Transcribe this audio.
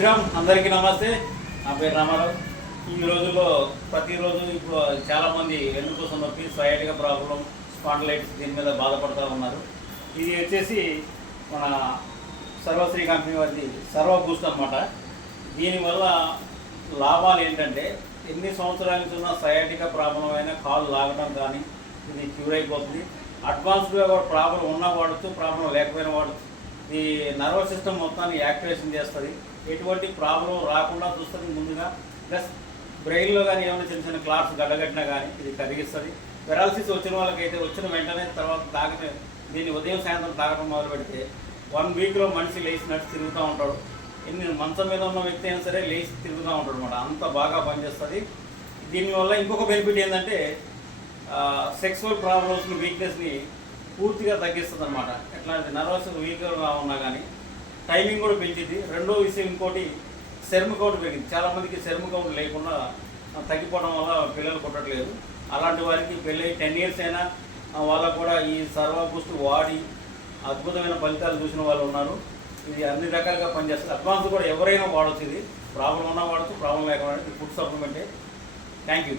శ్రీరామ్ అందరికీ నమస్తే. నా పేరు రామారావు. ఈ రోజుల్లో ప్రతిరోజు ఇప్పుడు చాలామంది వెన్నుపూస నొప్పి సయాటిక ప్రాబ్లం స్పాండలైటిస్ దీని మీద బాధపడుతూ ఉన్నారు. ఇది వచ్చేసి మన సర్వశ్రీ కంపెనీ వారి సర్వ బూస్ట్ అనమాట దీనివల్ల లాభాలు ఏంటంటే ఎన్ని సంవత్సరాల నుంచి ఉన్న సయాటిక ప్రాబ్లం అయినా కాలు లాగడం కానీ ఇది క్యూర్ అయిపోతుంది. అడ్వాన్స్గా ప్రాబ్లం ఉన్నా వాడచ్చు ప్రాబ్లం లేకపోయినా వాడచ్చు. ఈ నర్వస్ సిస్టమ్ మొత్తాన్ని యాక్టివేషన్ చేస్తుంది. ఎటువంటి ప్రాబ్లం రాకుండా చూస్తుంది ముందుగా. ప్లస్ బ్రెయిన్లో కానీ ఏమైనా చిన్న చిన్న క్లాట్స్ గడ్డగట్టినా కానీ ఇది కరిగిస్తుంది. పెరాలసిస్ వచ్చిన వాళ్ళకైతే వచ్చిన వెంటనే తర్వాత తాగటం దీన్ని ఉదయం సాయంత్రం తాగడం మొదలు పెడితే వన్ వీక్లో మనిషి లేచి నడిచి తిరుగుతూ ఉంటాడు. ఎన్ని మంచం మీద ఉన్న వ్యక్తి అయినా సరే లేచి తిరుగుతూ ఉంటాడు అనమాట అంత బాగా పనిచేస్తుంది. దీనివల్ల ఇంకొక బెనిఫిట్ ఏంటంటే సెక్సువల్ ప్రాబ్లమ్స్ని వీక్నెస్ని పూర్తిగా తగ్గిస్తుంది అనమాట ఎట్లాంటి నర్వస్ వీక్గా ఉన్నా కానీ టైమింగ్ కూడా పెంచింది. రెండో విషయం ఇంకోటి సెర్మ్ కౌంట్ పెరిగింది. చాలామందికి సెర్మ్ కౌంట్ లేకుండా తగ్గిపోవడం వల్ల పిల్లలు పుట్టట్లేదు. అలాంటి వారికి పెళ్ళి టెన్ ఇయర్స్ అయినా వాళ్ళకు కూడా ఈ సర్వ బూస్ట్ వాడి అద్భుతమైన ఫలితాలు చూసిన వాళ్ళు ఉన్నారు. ఇది అన్ని రకాలుగా పనిచేస్తుంది. అడ్వాన్స్ కూడా ఎవరైనా వాడచ్చు ఇది. ప్రాబ్లం ఉన్నా వాడచ్చు ప్రాబ్లం లేకుండా ఫుడ్ సప్లిమెంటే. Thank you.